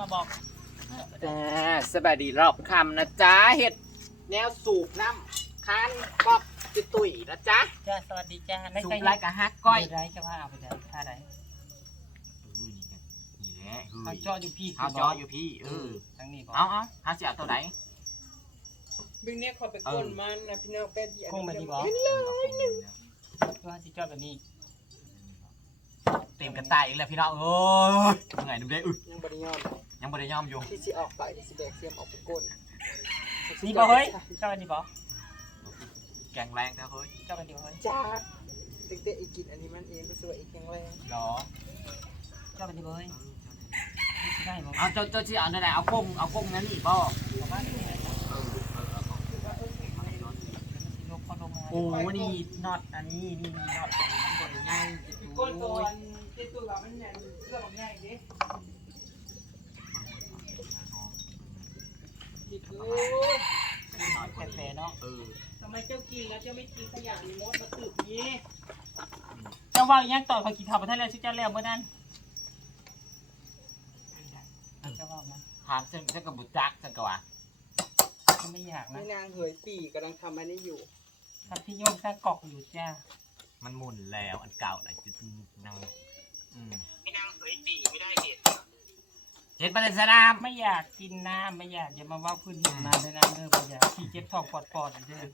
มาบอกจ้าสบายดีรอบคำนะจ๊ะเห็ดแนวสูบน้ำคันป๊อบจิตุ๋ยนะจ๊ะจ้าสวัสดีจ้าได้สูใครบไรกะฮักก้อยได้จะว่าเอาไปได้ท่าใดนี่แหละเขาเจาะอยู่พี่เขาจออยู่พี่เออทั้งนี้บอกเอาเอาเขาจะเอาตัวไหนบึงเนี้ยขอไปก้นมันนะพี่น้องแป๊ดเดียวคงมาดีบอกเห็นเลยว่าสิเจาะแบบนี้เต็มกันตายอีกแล้วพี่น้องเอ้ยยังไงดูได้อึยังบริยอม ยังบ่ได้ยอมอยู่ที่สิออกไปที่สิแบกเสียมออกไปก้นนี่บอกเฮ้ยเจาะแบบนี้บอกแกงแรงเท่าเฮ้ยเจาะแบบนี้บอกเฮ้ยจ้าเด็กๆอีกกินอันนี้มันเองรู้สึกว่าอีกแข็งแรงหรอเจาะแบบนี้บอกเฮ้ยได้บอกเอาเจ้าเจ้าที่เอาไหนๆเอากุ้งเอากุ้งนั้นนี่บ่บอกว่าที่ไหนลงพอลงมาโอ้นี่น็อตอันนี้นี่น็อตอันนี้มันบ่ได้ง่ายจิก้นตุ๋ตัวยเจ็ดตัวมันเนี่ยเรื่องของง่ายดิ อีกโอ้ยแฝงเนาะเออทำไมเจ้ากินแล้วเจ้าไม่กินขยะในมดมาตึกนี้เจ้าว่าอย่างต่อเขากินข้าวไปท่านแล้วชิเจ้าแล้วเมื่อนั้นเจ้าว่านะถามเส้นเส้นกับบุจักเส้นกับว่าก็ไม่อยากนะแม่นางเหยปีกำลังทำอันนี้อยู่ทำที่โยมสร้างกอกอยู่จ้ามันหมุนแล้วอันเก่าไหนจะนั่งอืมแม่นางเหยปีไม่ได้เห็ด เห็นปลาเลนสนามไม่อยากกินน้ำไม่อยากอย่ามาว่าพื้นหินมาเลยนะเด้อไม่อยากขี้เจ็บท้องปอดปอดๆเด้อ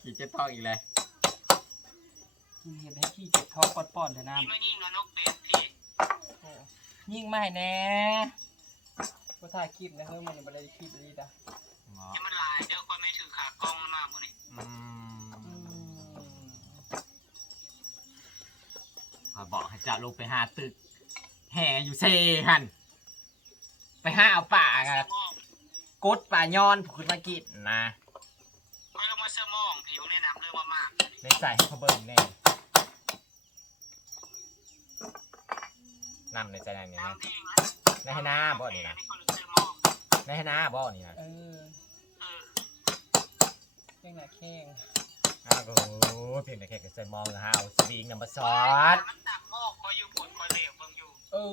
ขี่เจ็บท้องอีกเลยกินเห็ดให้ขี้เจ็บท้องปอดปอดๆเลยนะพี่มายิงนะนกเป็ดพี่ยิ่งไม่แน่มาถ่ายคลิปนะเฮ้ยมันยังไม่ได้คลิปเลยจ้ะเงาะยังมันลายเดี๋ยวคนไม่ถือขากล้องมาหมดนี่อือืมมขอบอกให้เจ้าลงไปหาตึก แห่อยู่เซหันไปหาเอาป่าอะกดป่ายอนผูกมากินนะไม่ลงมาเสื้อมองพี่ผมแนะนำเรื่องมากในใส่ให้เขาเบิ่งแน่นำในใจในนี้นะในให้หน้าบ่นี่นะในให้หน้าบ่นี่นะเออแข้งหน้าแข้งอ้าวโอ้โหเพียงแต่แค่กระเซ็นมองนะฮะเอาสวิงนำมาซอสมันตั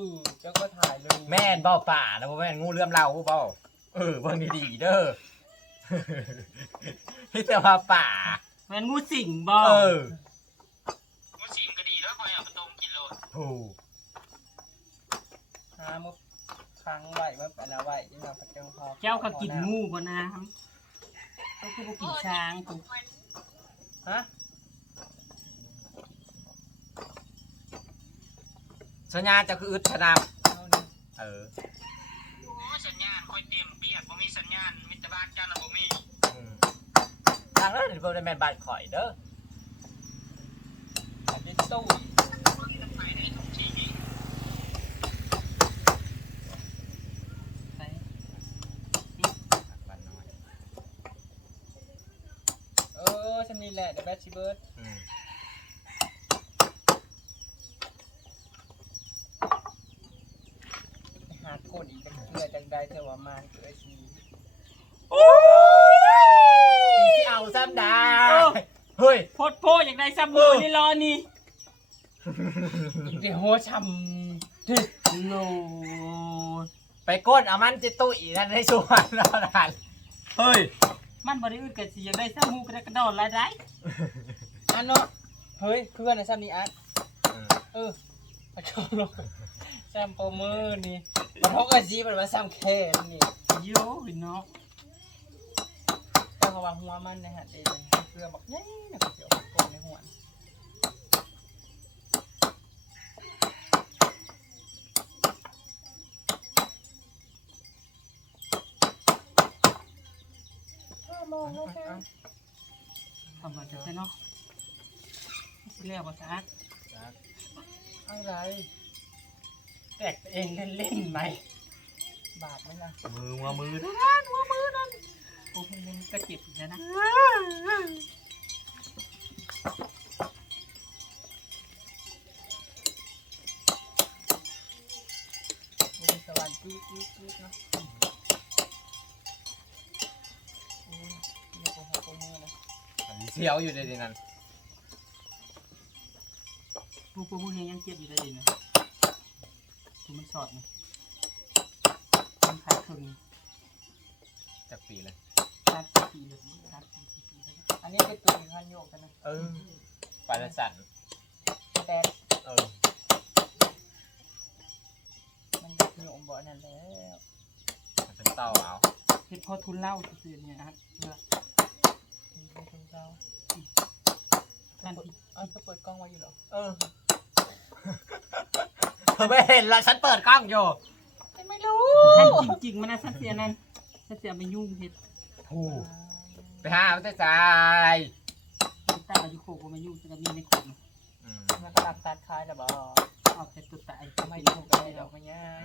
อยู่เออเจ้าก็ถ่ายเลยแม่นเบ้าป่านะบ่แม่นงูเลื่อมเล่าเบ้าเออเบิ่งดีๆเด้อพี่แต่ว่าป่า แมันงูสิงบ่เออมันสิ่งก็ดีแล้วคอยเอาไปต้มกินโลดถูกหามุกค้างไหวมันเป็นอะไรยังไงพัดจังพอเจ้าก็กินงูบ่น้ำก็คือบ่กินช้างกูฮะ สัญญาจะคืออึดชะนเอานี่ำเออโอ้สัญญาณคอยเต็มเปียกบ่มีสัญญาณมิตรบ้านกันนะบ่มีอืมทางนั้นเพิ่นได้แม่นบ้านข่อยเด้อเด็ดตู้ไปได้ทุกทีไปบ้านน้อยเออฉันนี่แหละเดอะแบทชิเบิร์ดอืม หาโคนอีกจังเพื่อจังใดเธอว่ามันเกิดชี โอ้ย สิเอาซ้ำดาเฮ้ยโพดโพอย่างไรซับมือนี่รอนี่อีกเดี๋ยวหัวช้ำดึกโลไปก้นเอามันจิตุ้ยนั่นให้ชวนเราดันเฮ้ยมันบริอึดกับสิอย่างไรซับมูกระกระโดดละได้อันเนาะเฮ้ยเพื่อนนะซ้ำนี่อันอืมเออมาชมลงซ้ำโปรมือนี่มาทกอาจีมันมาซ้ำแค่นี่โยเนาะ ต้องระวังหัวมันนะฮะเดี๋ยวเพื่อบอกยัยนะเดี๋ยวกดในหัวทำมาเจะใช่เนาะสิแล้วภาษาอะไรแตกเองเล่นๆไหมบาดไหมล่ะมือว่ามือด้วย โอ้โหมันก็เจ็บอีกแล้วนะมีสวรรค์จี๊ดจี๊ดจี๊ดเนาะอืมนี่ก็หัวโปรมือนะอันนี้เสียวอยู่ในนั้นพวกพวกมึงยังเจ็บอยู่ได้ดีนะกูมันสอดนะมันขายครึ่งจากปีเลยสามสี่ ปีเลยสามสี่ปีแล้วอันนี้เป็นตัวที่ข้าโยกกันนะเออปลาละสันแต่เออมันโยกบ่นั่นแล้วมันเป็นเต้าเอาเฮ็ดพอทุนเหล้าซื่อๆเนี่ยนะครับเพื่อมีเป็นคนเจ้าท่านที่เอ้าจะเปิดกล้องไว้อยู่เหรอเออเธอไม่เห็นละฉันเปิดกล้องอยู่ไม่รู้ท่านจริงๆมันน่ะสักเสียนั่นสักเสียไปยุ่งเฮ็ดถูก ไปหาเอาแต่ใจตาอยู่โคกบ่มายุ่งจะมีในโคกอืมมันก็รับตัดคายแต่บ่เอาแต่ตัวตายทำไมไม่ถูถูกกกันได้ดดออกกไม่ง่าย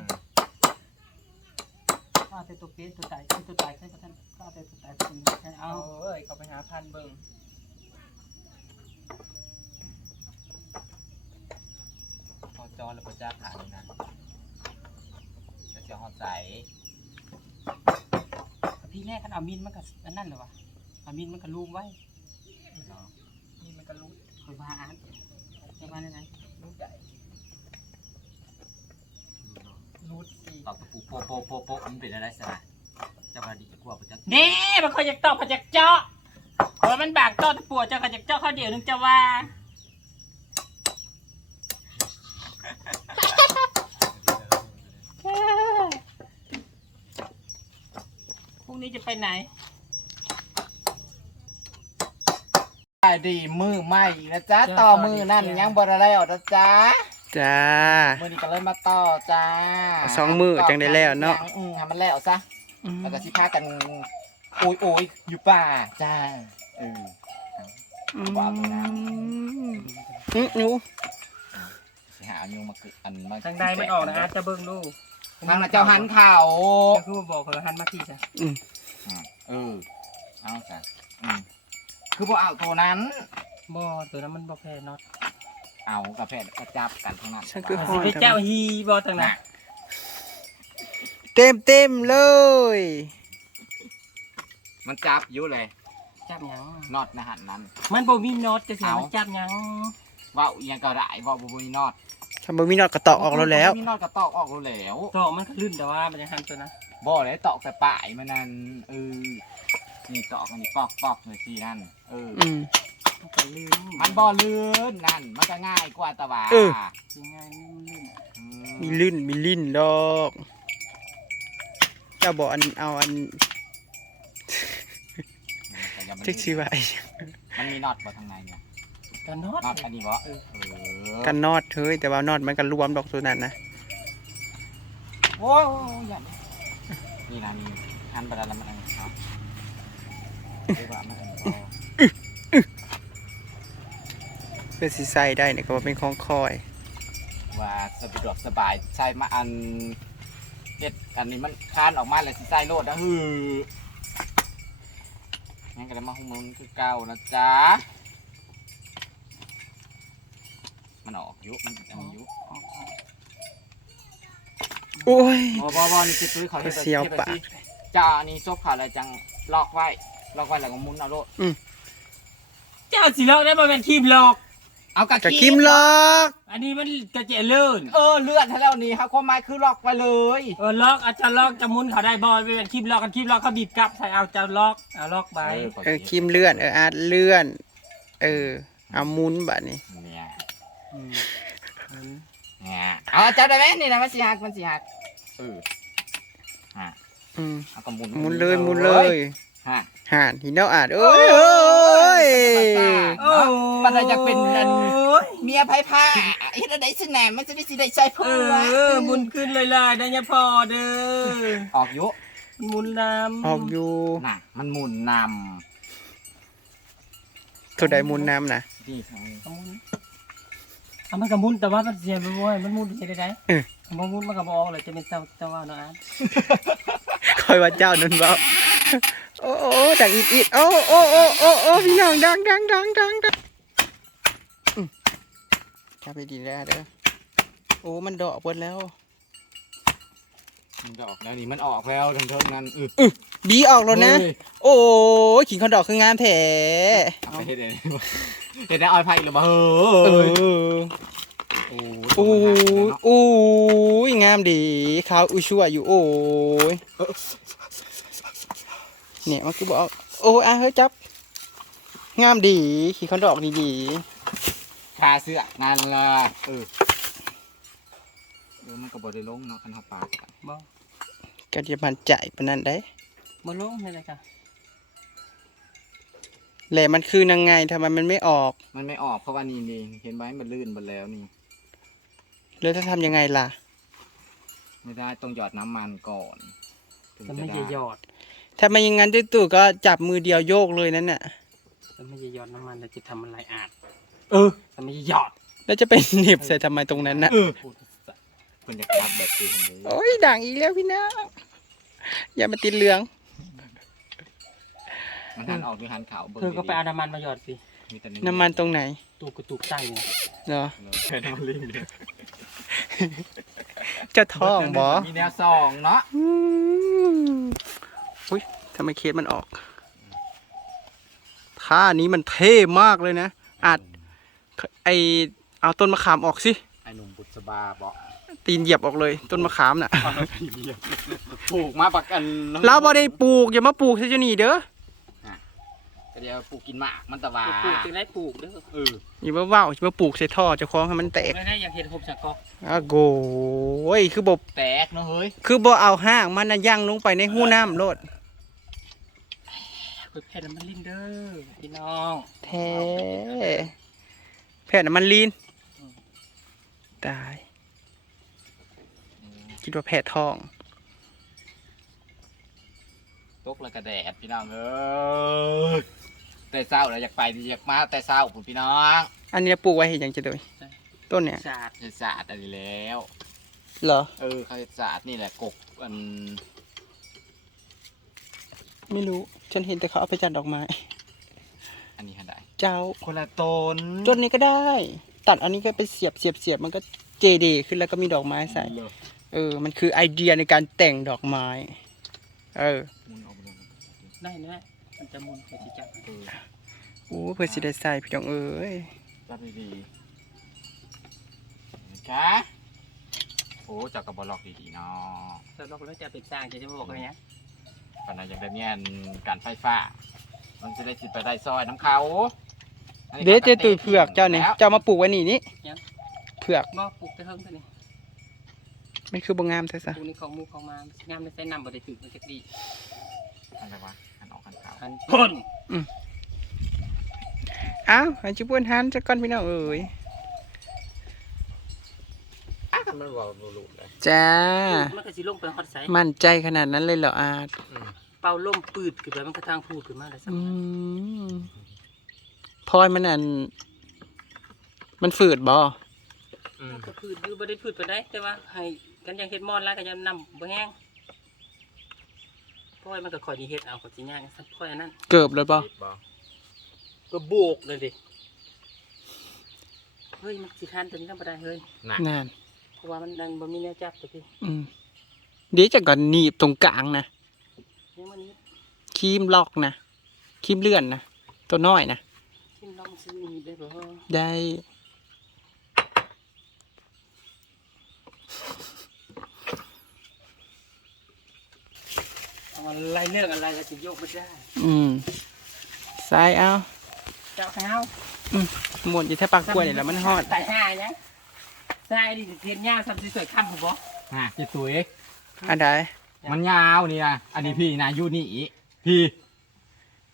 เอาแต่ตัวเป็นตัวตายคือตัวตายคือท่านก็เอาแต่ตัวตายเป็นให้เอาเอาเอ้ยก็ไปหาพันเบิ่งพอจอแล้วพอจ้าขาเลยนะจะเสียหอดใสพี่แรกกันเอามินมันก็อันนั่นเหรอวะ เอามินมันก็ลูมไว้เนาะนี่มันก็รู้คอยมาอ่านจะมาได้ไงรู้ใหญ่รู้สิตอกตะปูโปะโปะโปะโปะมันเป็นอะไรสนะจะมาดีกว่าพอจ้าเน่มันคอยอยากตอกคอยอยากเจาะคอยมันบากตอกตะปวดเจ้าคอยอยากเจาะเขาเดี๋ยวนึงจะว่าพรุ่งนี้จะไปไหน ได้ดีมือใหม่นะจ๊ะต่อมือนั่นยังบ่ได้แล้วนะจ๊ะจ้า มือนี้ก็เลยมาต่อจ้าสองมื้อจังได้แล้วเนาะอืมให้มันแล้วซะแล้วก็สิพากันโอยโอยอยู่ป่าจ้าเอออืมว่าไปนะอื้อหนูสิหาอันยูมาคืออันมาทางใดมันออกนะอาจจะเบิ่งดูทางนั้นเจ้าหันเข่าก็คือบอกเขาหันมาที่จ้ะอืมเออเอาจ้ะอืม คือบ่เอาตัวนั้น บ่ตัวนั้นมันบ่แพ้น็อตเอากาแฟก็จับกันทั้งนั้นฉันคือ สิห้อยไปเจ้าฮีบ่ทางนั้นเต็มเต็มๆเลย มันจับอยู่เลยจับหยังน็อตนะฮะนั้น มันบ่มีน็อตจะเสียเอามัมั นจับหยังเว่าอีหยังก็ได้เว่าบ่มีน็อตทำบ่มีน็อตกระตอกออกแล้วแล้ว บ่มีน็อตก็ตอกออกแล้วตอกมันก็ลื่นแต่ว่ามันยังหันตัวนะบ่เลยตอกแต่ปลายมันนั่นเออ นี่ตอกอันนี้ปอกปอกเลยสินั่นเออออืม มันก็ลื่นมันบ่ลื่นนั่น มันก็ง่ายกว่าตะวาเออ ยังไงมันลื่นอืมีลื่นมีลิ้นดอกเจ้าบอกอันเอาอันแต่ยังไม่เช็คชื่อว่าไอ้มันมีน็อตบ่ทางในเนี่ยก็น็อตน็อตอันนี้บ่เออกันนอดเฮ้ยแต่ว่านอดมันก็รวมดอกตัวนั้นนะโอ้ยโอ้ยอย่านี่นะนี่หันไปแล้วมันอันนี้เนาะ เรียกว่ามันอันนี้บ่เพื่อสิใส่ได้เนี่ยก็ว่าเป็นของคอย ว่าสะดวกสบายใส่มาอันเฮ็ดอันนี้มันคานออกมาเลยสิใส่โลดนะฮืองั้นก็ได้มาหุ้มมันคือเก่านะจ๊ะมันออกอยุมันออกอยุโอ้ยบอบอบอนี่คือซื้อเขาเสียวปากจะอันนี้ซบเขาแล้วจังลอกไว้ ลอกไว้แล้วก็หมุนเอาโลดเจ้าสิลอกได้บ่แม่นคีบลอก เอากระกะคิมล็อกอันนี้มันกระเจลื่นเออเลือดให้แล้วนี่ครับความหมายคือลอกไว้เลยเออลอกอาจจะลอกจะหมุนเขาได้บ่ไม่เป็นคีบลอกกันคีบลอกเขาบีบกลับใส่เอาจะลอกเอาลอกไปเออคิมเลื่อนเอออาร์ตเลื่อน เออเอาหมุนบัดนี้เนี่ยอืมอืมเนี่ยเอาจับได้ไหมนี่นะมันสีหักมันสีหักเออฮะอืมเอาก็หมุนหมุนเลยหมุนเลย ฮะห่านหินเนาอาดเอ้ยเอ้ยโอ้มันจะเป็นอันโอ้ยเมียไพ่ผ้าเฮ็ดอะไรสิแหนมมันจะได้สิได้ใช้ผัเอวอหมุนขึ้นเลยล่ะนะยะพอเด้อออกอยุหมุนน้ำออกอยู่น่ะมันหมุนนตัวใดหมุนน้ำนะำนี่ของเอาหมุนเอามันก็หมุนแต่ว่ามันเสียไปบ่อยมันหมุนไปได้ไดเออมันหมุนมันก็บ่ออกเลยจะเป็นเจ้าเจ้าว่าเนาะอะคอยว่าเจ้านั่นบ่ โอ้โอ้ดังอีดอีดโอ้โอ้โอ้โอ้โอ้พี่น้องดังดังดังดังดังอืมจับไปดีแล้วเด้อโอ้มันดอกเบิดแล้ว มันจะออกแล้วนี่มันออกแล้วทั้งเทิงนั้นอือบีออกแล้วนะเฮ้ยโอ้ยขิงขอนดอกคืองามแท้เอาไปเฮ็ดเองเฮ็ดได้ออยไผ่หรือเปล่าเฮ้เอยอโอ้โอ้ยโอ้ยงามดีขาวอุชัวอยู่โอ้ย เนี่ยมันคือบอกโอ้ยอะเฮ้ยจับ งามดี ขี่คอนดอกดีคาเสื้อนั่นล่ะเออเออมันก็บ่ได้ลงเนาะคันเฮาปาดกันบ่ๆก็จะมันใจปานนั้นได้บ่ลงนี่แหละค่ะแหละมันคือนังไงทำไมมันไม่ออก มันไม่ออกเพราะว่านี่นี่เห็นไหมมันลื่นหมดแล้วนี่แล้วจะทำยังไงล่ะ ไม่ได้ต้องหยอดน้ำมันก่อนถึงจะจะไม่ได้จะหยอด ถ้าไม่อยังงั้นตู่ๆก็จับมือเดียวโยกเลยนั่นน่ะจะไม่จะหยอดน้ำมันแล้วจะทำอะไรอาดเออจะไม่จะหยอดแล้วจะไปเหน็บใส่ทำไมตรงนั้นน่ะเออเพิ่นจะกลับแบบนี้เห็นเลยโอ้ยด่างอีกแล้วพี่น้องอย่ามาติดเหลือง มันหันออกหรือหันขาวเบิ่งเธอก็ไปเอาน้ำมันมาหยอดสิมีแต่น้ำมันตรงไหนตูกกระตุกตั้งอยู่เนาะใช้น้ำมันลิงเดียวเจะท้องบอมีแนวสองเนาะอุ้ ยทำไมเคสมันออกท่านี้มันเท่มากเลยนะ อาจไอเอาต้นมะขามออกสิ ไอ้หนุ่มบุษบาบอกตีนเหยียบออกเลย ต้นมะขามน่ะ ปลูกมาปักกันเราบ่ได้ปลูก อย่ามาปลูกซะเจะนี่เด้อ ก็เดี๋ยวปลูกกินหมากมันตะวาปลูกจึงได้ปลูกเด้อเอออย่ามาว่าวอย่ามาปลูกใส่ท่อเจะคล้าของให้มันแตกไม่ได้อยากเห็นผมสักกอกอ้าโกยคือบ่แตกเนาะเฮ้ย คือบ่เอาห้างมันน่ะย่างลงไปในหูน้ำโลด เปิดแผ่นน้ำมันลินเด้อพี่น้องแท้แผ่นน้ำมันลีนตาย คิดว่าแผ่ทองตกแล้วก็แดดพี่น้องเอ้ยแต่เศร้าแล้วอยากไปดีอยากมาแต่เศร้าผมพี่น้อง อันนี้ปลูกไว้เห็นยังจะโดยต้นเนี่ยสาดเฮ็ดสะอาดอะไรแล้ว เหรอ เออเขาเฮ็ดสะอาดนี่แหละกกอัน ไม่รู้ ฉันเห็นแต่เขาเอาไปจัดดอกไม้ อันนี้หันได้ เจ้าคนละตนต้นนี้ก็ได้ ตัดอันนี้ก็ไปเสียบเสียบเสียบมันก็เจเดขึ้นแล้วก็มีดอกไม้ใส่ เลยเออ มันคือไอเดียในการแต่งดอกไม้ เออ มุนเอาไปลงได้นะมันจะมุนไปสิจังเออโอ้เพื่อสิได้ใส่พี่น้องเอ้ยจับดีๆนะคะโอ้เจักกับบอลอกดีๆเนาะแล้วเราก็จะเป็นสร้างจะจะบอกอะไรเนี้ย ปานนั้นอยากได้เมียนการไฟฟ้า มันจะได้สิไปได้ซอยน้ำเขาอันนี้เดยวเจตุยเผือกเจ้าเนี่ยแล้วเจ้ามาปลูกไว้นี่นี่เผือกบ่ปลูกไปเฮิงตัวนี้มันคือบงงามใช่ซะปลูกนี่ของหมูของมางามในใส่น้ำบ่ได้ถึกมันจะดีอะไรวะหันออกหันเขาอันพ่นอ้าวอันจิบวนหันจะก่อนพี่น้องเอ้ยอะ มันบอกรูๆเลยจ้า มันก็สิลงไปฮอดไสมั่นใจขนาดนั้นเลยเหรออาร์ตเป่าลมปืดขึ้นไปมันก็ทางพูดขึ้นมาแล้วอืซ้ำมพลอยมันอัน มันฝืดบ่อืมมันก็พืชอยู่บ่ได้พืชปานใดแต่ว่าให้กันยังเฮ็ดมอนแล้วก็ยังนำบ่แห้งเพราะว่ามันก็คอยดีเฮ็ดเอาก็สิย่างซับค่อยอันนั้นเกือบเลยบ่ติดบ่ก็โบกเลยดิเฮ้ยมันสิทันตัวนี้ทำบ่ได้เฮ้ยหนักนั่น เพราะว่ามันดันบ่มีแนวจับตัวพี่อืมเดี๋ยวจะก่อนหนีบตรงกลางนะยังมันนี้ครีมล็อกนะครีมเลื่อนนะตัวน้อยนะทิมลองซื้อนี่ได้บ่ได้ เอาอะไรเรื่องอะไรก็สิยกบ่ได้อืมใส่เอาเจ้าข้าวหมดอยู่แท่ปากกล้วยนี่แหล้วมันฮอด ตายห่ายัง ใช่ดิเทียนหญ้าซ้ำสวยๆค่ำผมบ่อะเจะตุยอันใดมันยาวนี่นะอันนี้พี่นะอยูนี่พี่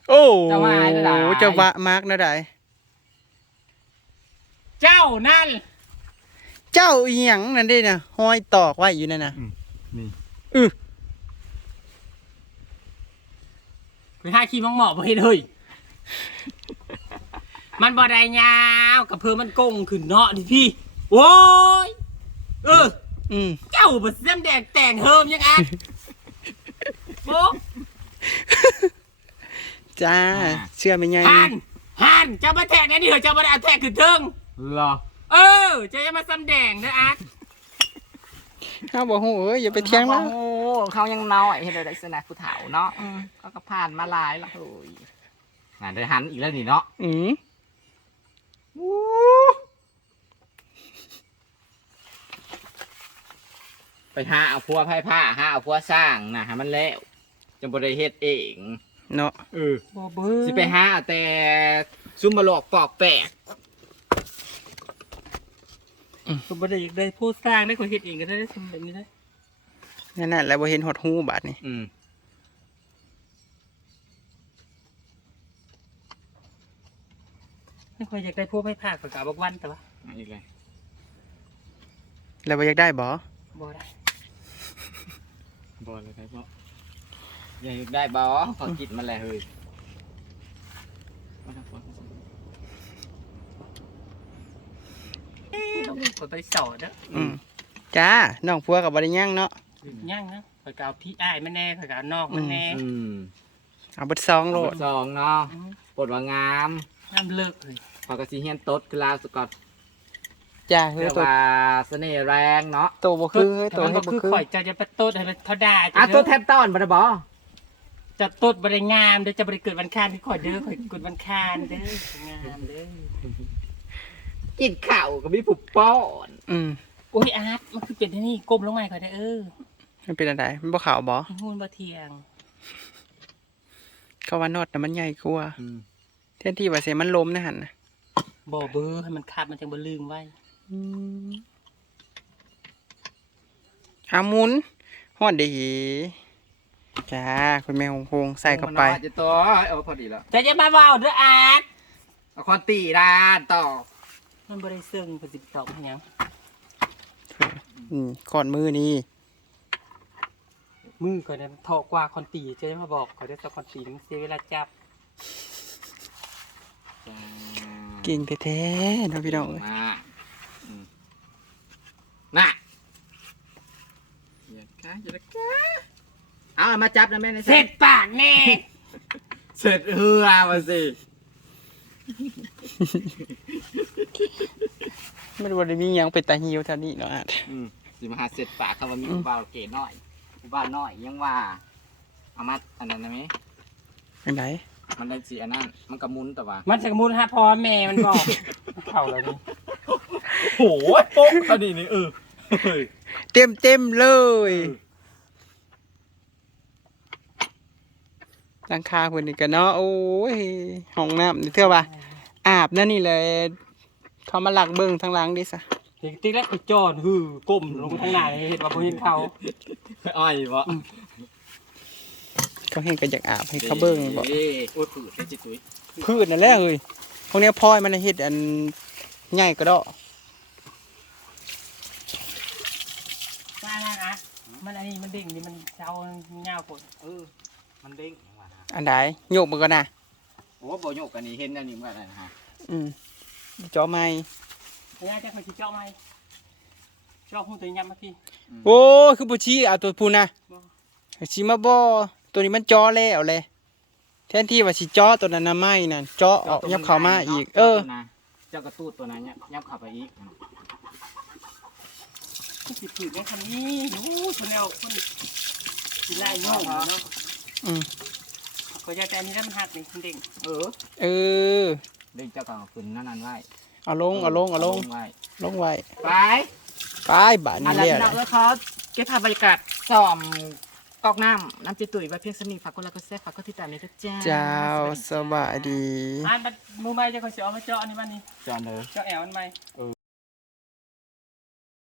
โอ้จะว่าให้ได้จะวะมากนะได้เจ้านั่นเจ้าอีหยังนั่นเด้นะห้อยตอกไว้อยู่นั่นนะนี่คือห้าขี้มังหมอบ่เฮ็ดเฮ้ยมันบ่ได้ยาวกับเพื่อมันกงขึ้นเนาะดิพี่ โอ้ยเออ อืมเจ้าบ่ซ้ำแดงแต่งเฮิมยังอันโบจ้า เชื่อไหมไงหันหันเจ้ามาแทกแน่นี่เหรอเจ้าบ่ได้เอาแทกขึ้นเทิงเหรอ เออเจ้าอย่ามาซ้ำแดงเด้ออัดข้าบอกโหเอ้ยอย่าไปเที่ยงแล้วโอ้เขายังน้อยเห็นได้สนะผู้เฒ่าเนาะอืมเขาก็ผ่านมาหลายแล้วโอ้ยงานได้หันอีกแล้วนี่เนาะอืม ไปหาเอาพัวไพ่ผ้าหาเอาพัวสร้างนะให้มันแล้วจังบ่ได้เฮ็ดเองเนาะเออบ่เบิ่งสิไปหาเอาแต่ซุ่มมาหลอกปอกแปกก็บ่ได้อยากได้ผู้สร้างได้คนเฮ็ดเองก็ได้ทำแบบนี้ได้นั่นน่ะแล้วบ่เห็นหดหูบาดนี่อืมไม่ค่อยอยากได้ผู้ให้ภาคกับบอกวันแต่ว่าอันนี้เลยแล้วบ่อยากได้บ่บ่ได้ บอลเลยครับพ่ออย่าหยุดได้บอขอกินมันแหละเฮ้ยมาทำก่อนต้องมีคนไปสอนเด้ออืมจ้าน้องผัวก็บ่ได้ย่างเนาะย่างนะข่อยก็เอาพี่อ้ายมันแน่ข่อยก็เอานอกมันแน่อืมเอาเบิดซองโลดสองเนาะอืมปลดว่างามน้ำเลิกเลยพอกระสีเฮียนตดคือลาวสกอต จ้าเฮ้เรียยกตัวว่าเสน่ห์แรงเนาะโตบ่คือเฮ้ยแต่โตมันเฮ็ก็ดบ่คือคือข่อยจะจะไปโต๊ดให้มันเทาได้อะตัวแทบต้อนบ่ได้บอจะโต๊ดบริงามเด้อจะบริเกิดวันคานที่ข่อยเด้อข่อยเกิดวันคานเด้องามเด้อกินข้าวก็มีผู้ป้อนอืมโอ้ยอาร์ตมันคือเป็นที่นี่ก้มลงมาข่อยได้เออมันเป็นอะไรมันบ่ขาวบ่หุ่นบ่เทียงเขาว่านอดน่ะมันใหญ่กว่าอืมแทนที่ว่าสิมันล้มนะหั่นน่ะบ่เบื้อให้มันคับมันจังบ่ลืมไว้ อืมอาหมุนฮอดดีจ้าคุณแม่หงหงใส่เข้าไปจะตัวเออพอดีแล้วจะจะมาเว้าเด้ออาร์ตเอาคอนตีด้านต่อมันบ่ได้ซึ่งเพิ่นสิตอบอิหยังอืมก่อนมือนี่มือก่อนเนี่ยมันเทอกว่าคอนตีจะได้มาบอกข่อยได้สักคอนตีมันเสียเวลาจับเก่งแท้ๆเนาะพี่น้องเอ้ยมาอืม น่ะอย่าก้าอย่าก้าเอามาจับนะแม่ในเสร็จปากแน่ เสร็จเฮือมาสิมันบ่ได้มีหยังเป็นตาหิวเท่านี้เนาะอาจอืมสิมาหาเสร็จปากคำว่ามีผู้บ่าวเก๋น้อยผู้บ่าวน้อยยังว่าเอามาอันนั้นนะไหมเป็นไดมันได้สีอันนั้นมันกระมุนแต่ว่ามันจะมูลหาพ่อแม่มันบอก เข้าแล้วนี่ โอ้โหโป๊ะอันนี้นี่เออเฮ้ยเต็มเต็มๆเลยหลังคาเพิ่นนี่ก็เนาะโอ้ยห้องน้ำนี่เท่าว่าอาบนั่นนี่เลยเขามาหลักเบิ่งทางหลังดิซะเด็กติ๊กแล้วคือจอนฮือก้มลงทางหน้าเห็นว่าบ่เห็นเขาอ้อยวะเขาเห็นก็อยากอาบให้เขาเบิ่งบ่เอ้ยโอ้ยผืดเป็นจิตตุ้ยพืชนั่นแหละเอ้ยพวกเนี้ยพลอยมันน่ะเฮ็ดอันใหญ่ก็ดอกว่านั่นอะ มันอันนี้มันเด้งนี่มันเช้าเงาวปวดเออ มันเด้งอย่างว่าฮะอันใดโยกมันก็น่ะโอ้บ่โยกกันนี่เห็นอันนี้มันอะไรนะฮะอืมจอไม้ง่ายจะคอยสิเจาะไหมเจาะหูตัวยับมาพี่ โอ้ยคือบ่ชี้เอาตัวพูนน่ะชี้มาบ่ตัวนี้มันจอแล้วเลยแทนที่ว่าสิจอตัวนั้นน่ะไม้นั่นจอออกยับเข้ามาอีก เออ เจ้ากระตูดตัวนั้นเนี่ยยับเข้าไปอีก มันสิผืนในคำนี้โอ้ยคนแนวคนสิไล่โยกเนาะอืมก็จะแต่อันนี้แล้วมันหักนี่มันเด้งเออเออ เด้งเจ้าก็เอาขึ้นนั่นนั่นไว้เอาลงเอาลงเอาลงไว้ลงไว้ไปไปบาดอันี้นนั้นแล้วพี่น้องแล้วเขาเก็บภาพบรรยากาศซ้อมกอกน้ำน้ำจิตตุ๋ยไว้เพียงสนิทฝากกดไลค์กดแชร์ฝากกดติดตามด้วยนะจ้าเจ้าสบายดี อ่านบัดมือใหม่จะคอยสิเอามาเจาะอันนี้มันนี่จอนเลยเจาะแอวมันใหม่เออ